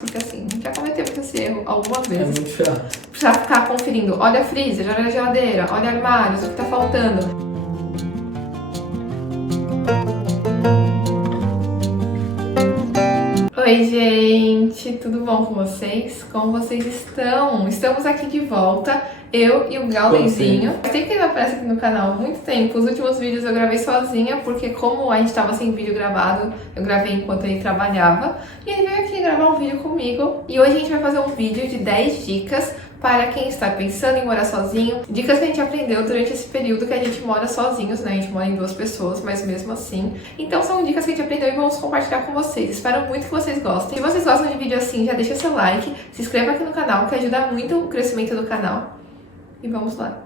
Porque assim, a gente já cometeu esse erro algumas É vezes. muito chato. Precisa ficar conferindo, olha freezer, olha geladeira, olha armários, o que tá faltando. Oi gente, tudo bom com vocês? Como vocês estão? Estamos aqui de volta, eu e o Gaudenzinho. Eu sei que ele aparece aqui no canal há muito tempo. Os últimos vídeos eu gravei sozinha, porque como a gente tava sem vídeo gravado, eu gravei enquanto ele trabalhava. E ele veio aqui gravar um vídeo comigo. E hoje a gente vai fazer um vídeo de 10 dicas para quem está pensando em morar sozinho. Dicas que a gente aprendeu durante esse período que a gente mora sozinhos, né? A gente mora em 2 pessoas, mas mesmo assim. Então são dicas que a gente aprendeu e vamos compartilhar com vocês. Espero muito que vocês gostem. Se vocês gostam de vídeo assim, já deixa seu like, se inscreva aqui no canal, que ajuda muito o crescimento do canal. E vamos lá.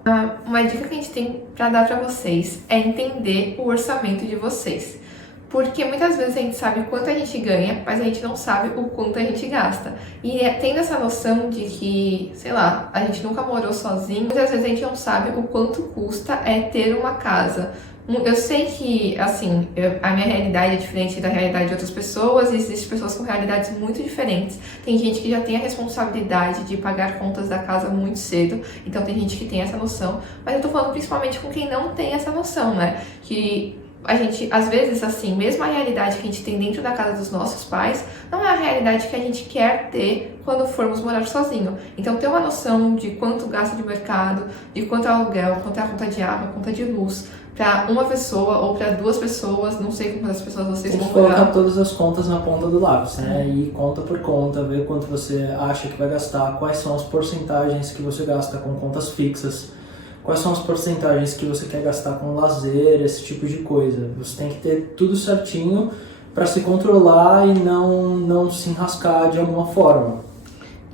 Uma dica que a gente tem para dar para vocês é entender o orçamento de vocês. Porque muitas vezes a gente sabe quanto a gente ganha, mas a gente não sabe o quanto a gente gasta. E tendo essa noção de que, sei lá, a gente nunca morou sozinho, muitas vezes a gente não sabe o quanto custa ter uma casa. Eu sei que, assim, a minha realidade é diferente da realidade de outras pessoas, e existem pessoas com realidades muito diferentes. Tem gente que já tem a responsabilidade de pagar contas da casa muito cedo, então tem gente que tem essa noção, mas eu tô falando principalmente com quem não tem essa noção, né? Que a gente, às vezes, assim, mesmo a realidade que a gente tem dentro da casa dos nossos pais, não é a realidade que a gente quer ter quando formos morar sozinho. Então, ter uma noção de quanto gasta de mercado, de quanto é o aluguel, quanto é a conta de água, a conta de luz, para uma pessoa ou para 2 pessoas, não sei quantas pessoas vocês vão colocar. Colocar todas as contas na ponta do lápis, né? E conta por conta, ver quanto você acha que vai gastar, quais são as porcentagens que você gasta com contas fixas, quais são as porcentagens que você quer gastar com lazer, esse tipo de coisa. Você tem que ter tudo certinho para se controlar e não se enrascar de alguma forma.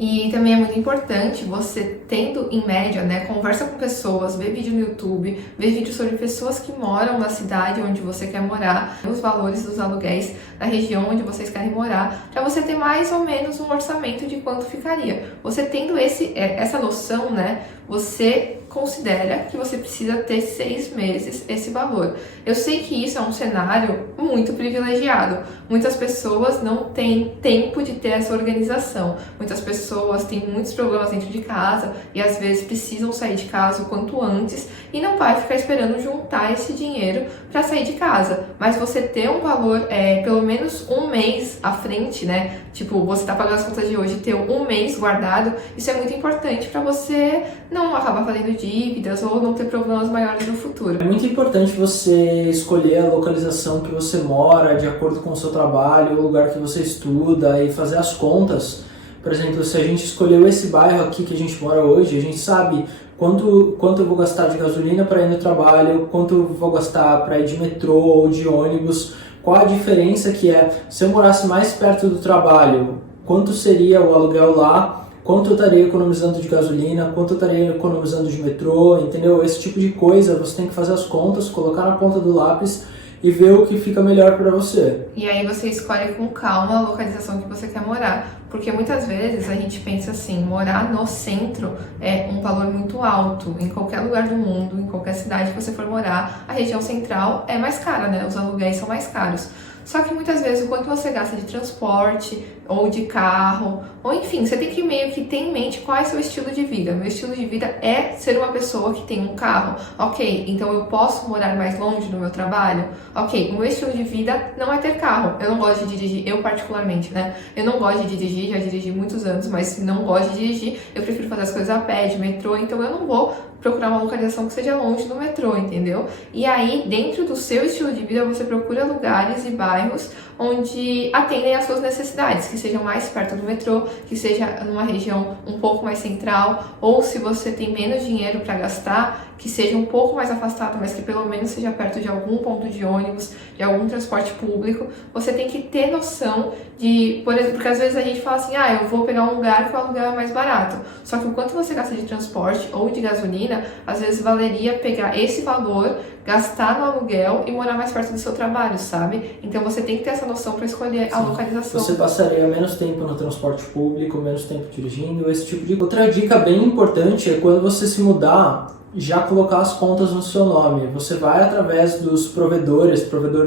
E também é muito importante você, tendo em média, né, conversa com pessoas, vê vídeo no YouTube, vê vídeo sobre pessoas que moram na cidade onde você quer morar, os valores dos aluguéis na região onde vocês querem morar, para você ter mais ou menos um orçamento de quanto ficaria. Você tendo essa noção, né, você considera que você precisa ter 6 meses esse valor. Eu sei que isso é um cenário muito privilegiado. Muitas pessoas não têm tempo de ter essa organização. Muitas pessoas têm muitos problemas dentro de casa e às vezes precisam sair de casa o quanto antes e não vai ficar esperando juntar esse dinheiro para sair de casa. Mas você ter um valor, pelo menos um mês à frente, né? Tipo, você tá pagando as contas de hoje, ter um mês guardado, isso é muito importante para você não acabar fazendo dívidas ou não ter problemas maiores no futuro. É muito importante você escolher a localização que você mora de acordo com o seu trabalho, o lugar que você estuda e fazer as contas. Por exemplo, se a gente escolheu esse bairro aqui que a gente mora hoje, a gente sabe quanto eu vou gastar de gasolina para ir no trabalho, quanto eu vou gastar para ir de metrô ou de ônibus, qual a diferença que é. Se eu morasse mais perto do trabalho, quanto seria o aluguel lá, quanto eu estaria economizando de gasolina, quanto eu estaria economizando de metrô, entendeu? Esse tipo de coisa, você tem que fazer as contas, colocar na ponta do lápis e ver o que fica melhor para você. E aí você escolhe com calma a localização que você quer morar, porque muitas vezes a gente pensa assim, morar no centro é um valor muito alto, em qualquer lugar do mundo, em qualquer cidade que você for morar, a região central é mais cara, né? Os aluguéis são mais caros. Só que muitas vezes o quanto você gasta de transporte, ou de carro, ou enfim, você tem que meio que ter em mente qual é o seu estilo de vida. Meu estilo de vida é ser uma pessoa que tem um carro. Ok, então eu posso morar mais longe do meu trabalho? Ok, o meu estilo de vida não é ter carro. Eu não gosto de dirigir, eu particularmente, né? Eu não gosto de dirigir, já dirigi muitos anos, mas não gosto de dirigir. Eu prefiro fazer as coisas a pé, de metrô, então eu não vou procurar uma localização que seja longe do metrô, entendeu? E aí, dentro do seu estilo de vida, você procura lugares e bairros onde atendem às suas necessidades, que sejam mais perto do metrô, que seja numa região um pouco mais central, ou se você tem menos dinheiro para gastar, que seja um pouco mais afastado, mas que pelo menos seja perto de algum ponto de ônibus, de algum transporte público. Você tem que ter noção de, por exemplo, porque às vezes a gente fala assim, eu vou pegar um lugar que o aluguel é mais barato. Só que o quanto você gasta de transporte ou de gasolina, às vezes valeria pegar esse valor, gastar no aluguel e morar mais perto do seu trabalho, sabe? Então você tem que ter essa noção para escolher a localização. Você passaria menos tempo no transporte público, menos tempo dirigindo, esse tipo de... Outra dica bem importante é quando você se mudar, já colocar as contas no seu nome. Você vai através dos provedor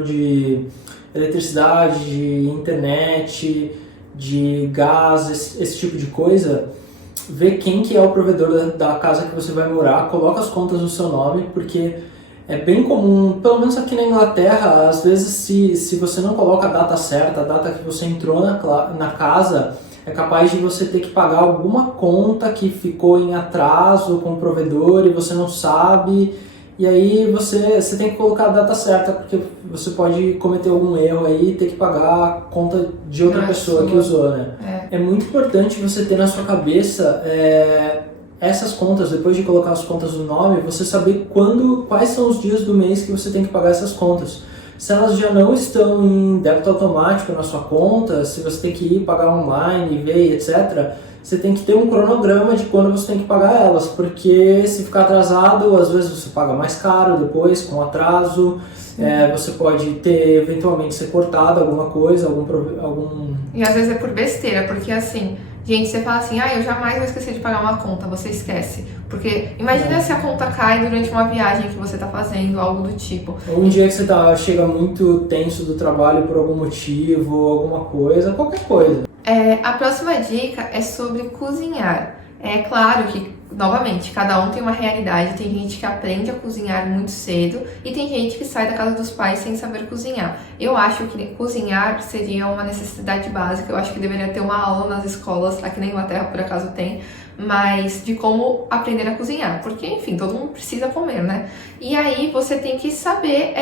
de eletricidade, de internet, de gás, esse tipo de coisa, vê quem que é o provedor da casa que você vai morar, coloca as contas no seu nome, porque é bem comum, pelo menos aqui na Inglaterra, às vezes se você não coloca a data certa, a data que você entrou na casa, é capaz de você ter que pagar alguma conta que ficou em atraso com o provedor e você não sabe, e aí você tem que colocar a data certa, porque você pode cometer algum erro aí e ter que pagar a conta de outra pessoa que usou, né? É muito importante você ter na sua cabeça essas contas, depois de colocar as contas no nome, você saber quais são os dias do mês que você tem que pagar essas contas. Se elas já não estão em débito automático na sua conta, se você tem que ir pagar online, ver, etc., você tem que ter um cronograma de quando você tem que pagar elas, porque se ficar atrasado, às vezes você paga mais caro depois, com atraso, você pode eventualmente ser cortado alguma coisa, algum... E às vezes é por besteira, porque assim... Gente, você fala assim, eu jamais vou esquecer de pagar uma conta, você esquece. Porque imagina se a conta cai durante uma viagem que você tá fazendo, algo do tipo. Ou um dia que você chega muito tenso do trabalho por algum motivo, alguma coisa, qualquer coisa. A próxima dica é sobre cozinhar. É claro que, novamente, cada um tem uma realidade. Tem gente que aprende a cozinhar muito cedo e tem gente que sai da casa dos pais sem saber cozinhar. Eu acho que cozinhar seria uma necessidade básica. Eu acho que deveria ter uma aula nas escolas, aqui na Inglaterra por acaso tem, mas de como aprender a cozinhar. Porque, enfim, todo mundo precisa comer, né? E aí você tem que saber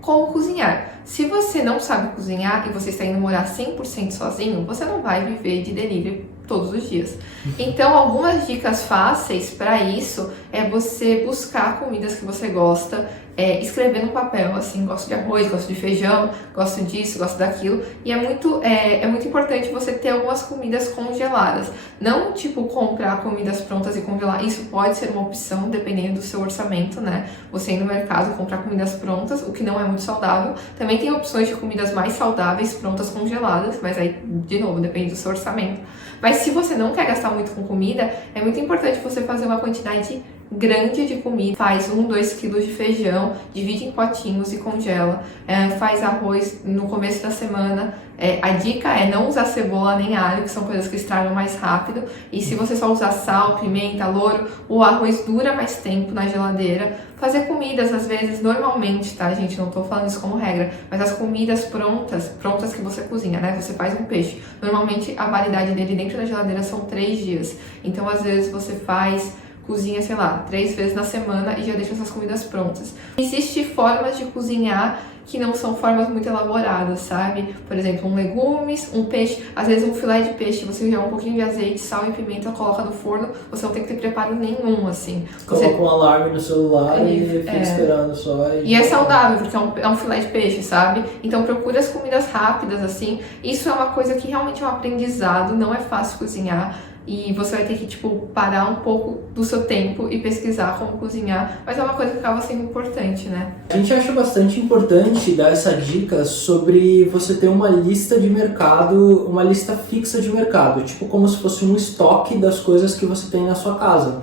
como cozinhar. Se você não sabe cozinhar e você está indo morar 100% sozinho, você não vai viver de delivery todos os dias. Então, algumas dicas fáceis para isso é você buscar comidas que você gosta, escrever no papel, assim, gosto de arroz, gosto de feijão, gosto disso, gosto daquilo. E é muito importante você ter algumas comidas congeladas. Não, tipo, comprar comidas prontas e congelar. Isso pode ser uma opção, dependendo do seu orçamento, né? Você ir no mercado comprar comidas prontas, o que não é muito saudável. Também tem opções de comidas mais saudáveis, prontas congeladas, mas aí, de novo, depende do seu orçamento. Mas se você não quer gastar muito com comida, é muito importante você fazer uma quantidade grande de comida. Faz 2 quilos de feijão, divide em potinhos e congela. Faz arroz no começo da semana. A dica é não usar cebola nem alho, que são coisas que estragam mais rápido. E se você só usar sal, pimenta, louro, o arroz dura mais tempo na geladeira. Fazer comidas, às vezes, normalmente, tá, gente? Não tô falando isso como regra, mas as comidas prontas que você cozinha, né? Você faz um peixe. Normalmente, a validade dele dentro da geladeira são 3 dias. Então, às vezes, você cozinha, sei lá, 3 vezes na semana e já deixa essas comidas prontas. Existem formas de cozinhar que não são formas muito elaboradas, sabe? Por exemplo, legumes, um peixe, às vezes um filé de peixe, você joga um pouquinho de azeite, sal e pimenta, coloca no forno, você não tem que ter preparo nenhum, assim. Coloca um alarme no celular e fica esperando só. E é saudável, porque é um filé de peixe, sabe? Então procura as comidas rápidas, assim. Isso é uma coisa que realmente é um aprendizado, não é fácil cozinhar. E você vai ter que, parar um pouco do seu tempo e pesquisar como cozinhar. Mas é uma coisa que acaba sendo importante, né? A gente acha bastante importante dar essa dica sobre você ter uma lista de mercado, uma lista fixa de mercado. Tipo como se fosse um estoque das coisas que você tem na sua casa.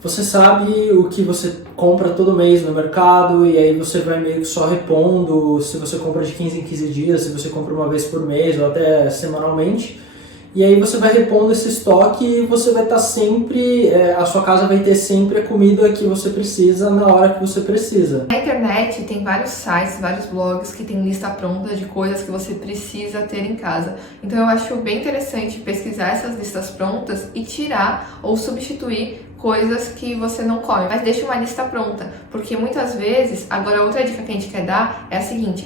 Você sabe o que você compra todo mês no mercado e aí você vai meio que só repondo. Se você compra de 15 em 15 dias, se você compra uma vez por mês ou até semanalmente. E aí você vai repondo esse estoque e você vai estar sempre, a sua casa vai ter sempre a comida que você precisa na hora que você precisa. Na internet tem vários sites, vários blogs que tem lista pronta de coisas que você precisa ter em casa. Então eu acho bem interessante pesquisar essas listas prontas e tirar ou substituir coisas que você não come, mas deixa uma lista pronta, porque muitas vezes, agora outra dica que a gente quer dar é a seguinte,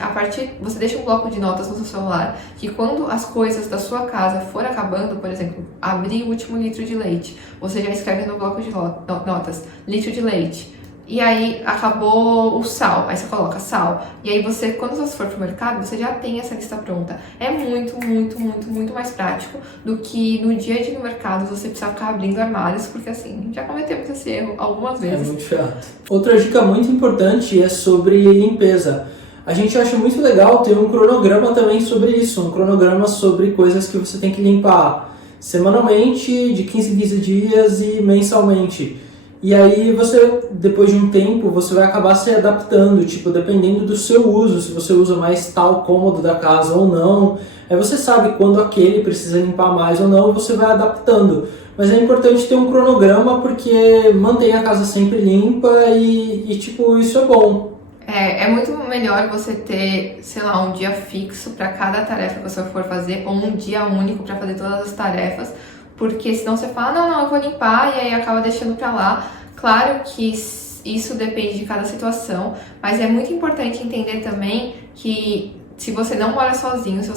você deixa um bloco de notas no seu celular, que quando as coisas da sua casa for acabando, por exemplo, abrir o último litro de leite, você já escreve no bloco de notas, litro de leite. E aí acabou o sal, aí você coloca sal. E aí você, quando você for pro mercado, você já tem essa lista pronta. É muito mais prático do que no dia de ir no mercado você precisar ficar abrindo armários, porque assim, já cometemos esse erro algumas vezes. É muito chato. Outra dica muito importante é sobre limpeza. A gente acha muito legal ter um cronograma também sobre isso, um cronograma sobre coisas que você tem que limpar semanalmente, de 15 em 15 dias e mensalmente. E aí você, depois de um tempo, você vai acabar se adaptando, tipo, dependendo do seu uso, se você usa mais tal cômodo da casa ou não. Aí você sabe quando aquele precisa limpar mais ou não, você vai adaptando. Mas é importante ter um cronograma porque mantém a casa sempre limpa e tipo, isso é bom. É muito melhor você ter, sei lá, um dia fixo para cada tarefa que você for fazer, ou um dia único para fazer todas as tarefas, porque senão você fala, não, eu vou limpar, e aí acaba deixando para lá. Claro que isso depende de cada situação, mas é muito importante entender também que se você não mora sozinho, se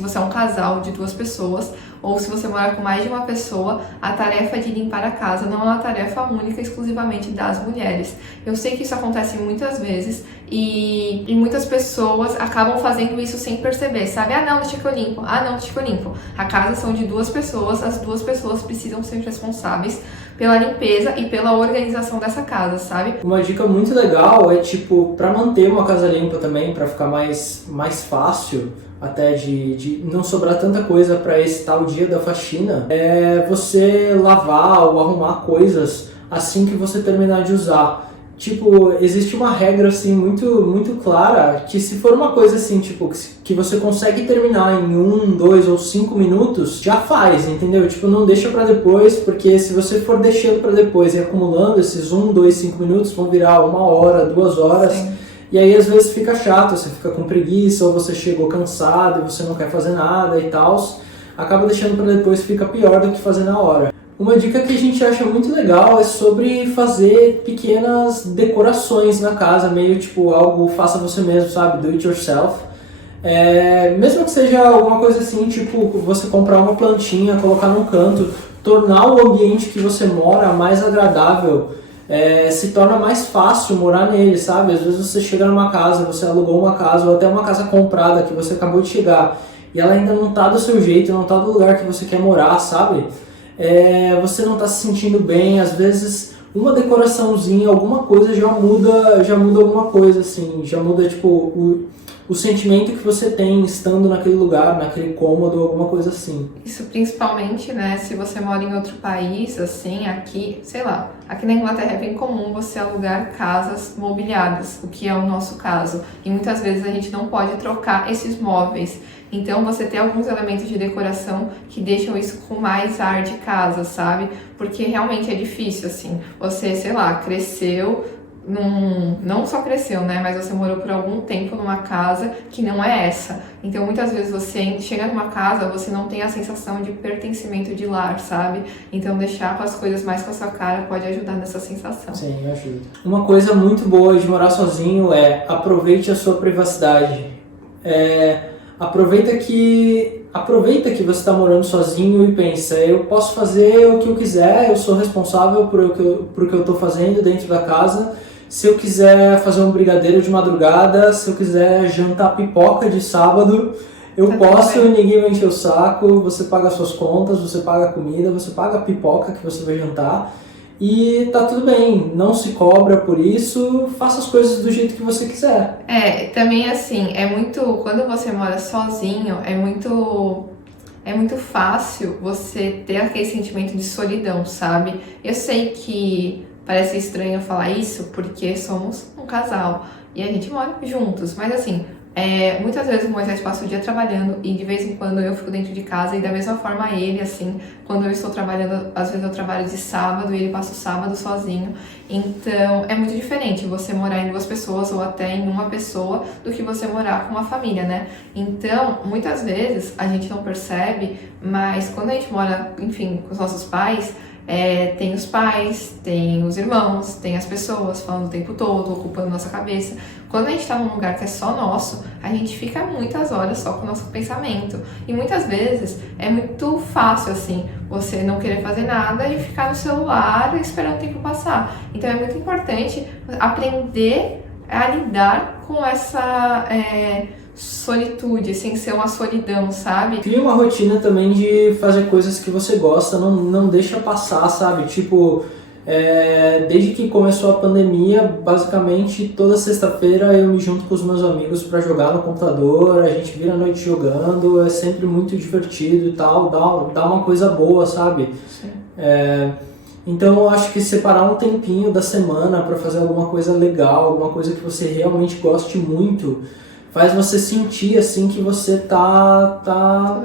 você é um casal de 2 pessoas, ou se você mora com mais de uma pessoa, a tarefa de limpar a casa não é uma tarefa única exclusivamente das mulheres. Eu sei que isso acontece muitas vezes e muitas pessoas acabam fazendo isso sem perceber, sabe? Ah, não, deixa que eu limpo. Ah, não, deixa que eu limpo. A casa são de 2 pessoas, as 2 pessoas precisam ser responsáveis pela limpeza e pela organização dessa casa, sabe? Uma dica muito legal é, tipo, para manter uma casa limpa também, para ficar mais fácil até de não sobrar tanta coisa para esse tal dia da faxina, é você lavar ou arrumar coisas assim que você terminar de usar. Tipo, existe uma regra assim muito clara que se for uma coisa assim, tipo, que você consegue terminar em 1, 2 ou 5 minutos, já faz, entendeu? Tipo, não deixa pra depois, porque se você for deixando pra depois e acumulando esses 1, 2, 5 minutos, vão virar 1 hora, 2 horas. Sim. E aí às vezes fica chato, você fica com preguiça ou você chegou cansado e você não quer fazer nada e tal. Acaba deixando pra depois, fica pior do que fazer na hora. Uma dica que a gente acha muito legal é sobre fazer pequenas decorações na casa, meio tipo algo faça você mesmo, sabe? Do it yourself. Mesmo que seja alguma coisa assim, tipo você comprar uma plantinha, colocar num canto, tornar o ambiente que você mora mais agradável, se torna mais fácil morar nele, sabe? Às vezes você chega numa casa, você alugou uma casa ou até uma casa comprada que você acabou de chegar e ela ainda não tá do seu jeito, não tá do lugar que você quer morar, sabe? Você não está se sentindo bem, às vezes uma decoraçãozinha, alguma coisa já muda alguma coisa, assim, já muda tipo o sentimento que você tem estando naquele lugar, naquele cômodo, alguma coisa assim. Isso principalmente, né, se você mora em outro país, assim, aqui, sei lá, aqui na Inglaterra é bem comum você alugar casas mobiliadas, o que é o nosso caso, e muitas vezes a gente não pode trocar esses móveis. Então você tem alguns elementos de decoração que deixam isso com mais ar de casa, sabe? Porque realmente é difícil, assim, você, sei lá, cresceu, não só cresceu, né? Mas você morou por algum tempo numa casa que não é essa. Então muitas vezes você chega numa casa, você não tem a sensação de pertencimento de lar, sabe? Então deixar com as coisas mais com a sua cara pode ajudar nessa sensação. Sim, ajuda. Uma coisa muito boa de morar sozinho é aproveite a sua privacidade. Aproveita que você está morando sozinho e pensa, eu posso fazer o que eu quiser, eu sou responsável por o que eu estou fazendo dentro da casa. Se eu quiser fazer um brigadeiro de madrugada, se eu quiser jantar pipoca de sábado, eu posso, ninguém vai encher o saco, você paga as suas contas, você paga a comida, você paga a pipoca que você vai jantar. E tá tudo bem, não se cobra por isso, faça as coisas do jeito que você quiser. Também assim, quando você mora sozinho, é muito fácil você ter aquele sentimento de solidão, sabe? Eu sei que parece estranho falar isso, porque somos um casal e a gente mora juntos, mas assim, muitas vezes o Moisés passa o dia trabalhando e de vez em quando eu fico dentro de casa e da mesma forma ele, assim, quando eu estou trabalhando, às vezes eu trabalho de sábado e ele passa o sábado sozinho. Então é muito diferente você morar em 2 pessoas ou até em uma pessoa do que você morar com uma família, né? Então, muitas vezes a gente não percebe, mas quando a gente mora, enfim, com os nossos pais, tem os pais, tem os irmãos, tem as pessoas falando o tempo todo, ocupando nossa cabeça. Quando a gente tá num lugar que é só nosso, a gente fica muitas horas só com o nosso pensamento. E muitas vezes é muito fácil, assim, você não querer fazer nada e ficar no celular esperando o tempo passar. Então é muito importante aprender a lidar com essa solitude, sem ser uma solidão, sabe? Cria uma rotina também de fazer coisas que você gosta, não deixa passar, sabe? Tipo, desde que começou a pandemia, basicamente toda sexta-feira eu me junto com os meus amigos para jogar no computador, a gente vira a noite jogando, é sempre muito divertido e tal, dá uma coisa boa, sabe? Sim. Então eu acho que separar um tempinho da semana para fazer alguma coisa legal, alguma coisa que você realmente goste muito, faz você sentir assim que você tá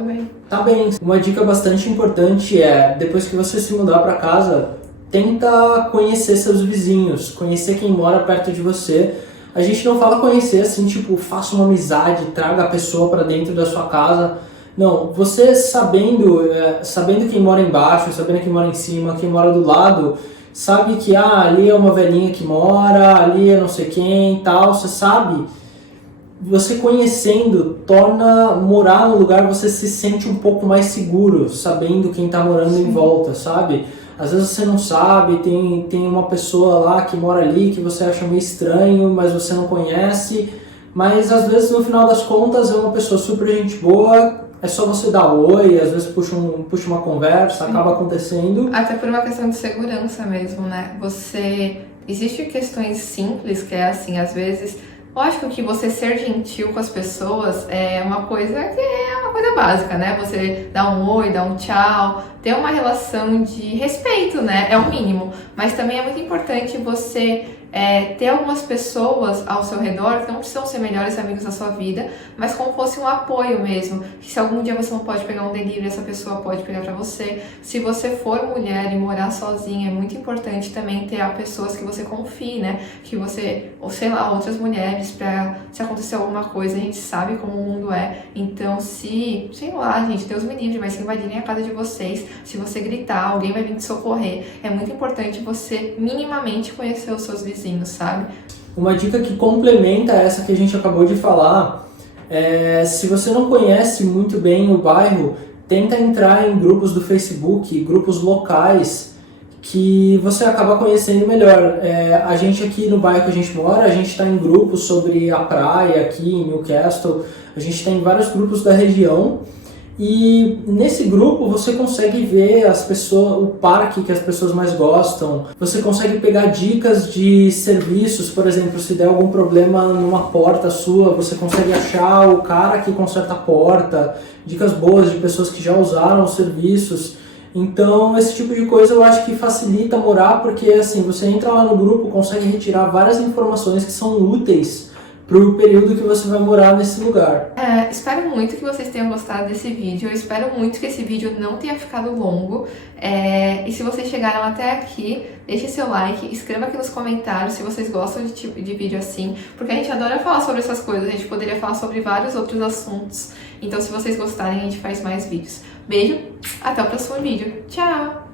bem. Uma dica bastante importante é, depois que você se mudar para casa, tenta conhecer seus vizinhos, conhecer quem mora perto de você. A gente não fala conhecer assim, tipo, faça uma amizade, traga a pessoa para dentro da sua casa. Não, você sabendo quem mora embaixo, sabendo quem mora em cima, quem mora do lado, sabe que ali é uma velhinha que mora, ali é não sei quem e tal, você sabe. Você conhecendo, torna morar no lugar, você se sente um pouco mais seguro, sabendo quem está morando em volta, sabe? Às vezes você não sabe, tem uma pessoa lá que mora ali que você acha meio estranho, mas você não conhece. Mas às vezes no final das contas é uma pessoa super gente boa, é só você dar oi, às vezes puxa uma conversa, acaba acontecendo. Até por uma questão de segurança mesmo, né? Existem questões simples que é assim, às vezes. Lógico que você ser gentil com as pessoas é uma coisa básica, né? Você dá um oi, dá um tchau, ter uma relação de respeito, né? É o mínimo. Mas também é muito importante você ter algumas pessoas ao seu redor que não precisam ser melhores amigos da sua vida, mas como fosse um apoio mesmo. Que se algum dia você não pode pegar um delivery, essa pessoa pode pegar pra você. Se você for mulher e morar sozinha, é muito importante também ter pessoas que você confie, né? Que você, ou sei lá, outras mulheres, pra se acontecer alguma coisa, a gente sabe como o mundo é. Então sei lá, gente, Deus me livre, mas se invadirem a casa de vocês, se você gritar, alguém vai vir te socorrer. É muito importante você minimamente conhecer os seus vizinhos, sabe? Uma dica que complementa essa que a gente acabou de falar é, se você não conhece muito bem o bairro, tenta entrar em grupos do Facebook, grupos locais, que você acaba conhecendo melhor. A gente aqui no bairro que a gente mora, a gente está em grupos sobre a praia aqui em Newcastle, a gente tem vários grupos da região. E nesse grupo você consegue ver as pessoas, o parque que as pessoas mais gostam. Você consegue pegar dicas de serviços, por exemplo, se der algum problema numa porta sua, você consegue achar o cara que conserta a porta, dicas boas de pessoas que já usaram os serviços. Então esse tipo de coisa eu acho que facilita morar, porque assim, você entra lá no grupo, consegue retirar várias informações que são úteis pro período que você vai morar nesse lugar. Espero muito que vocês tenham gostado desse vídeo. Eu espero muito que esse vídeo não tenha ficado longo. E se vocês chegaram até aqui, deixe seu like, escreva aqui nos comentários se vocês gostam de tipo de vídeo assim, porque a gente adora falar sobre essas coisas. A gente poderia falar sobre vários outros assuntos. Então, se vocês gostarem, a gente faz mais vídeos. Beijo, até o próximo vídeo. Tchau!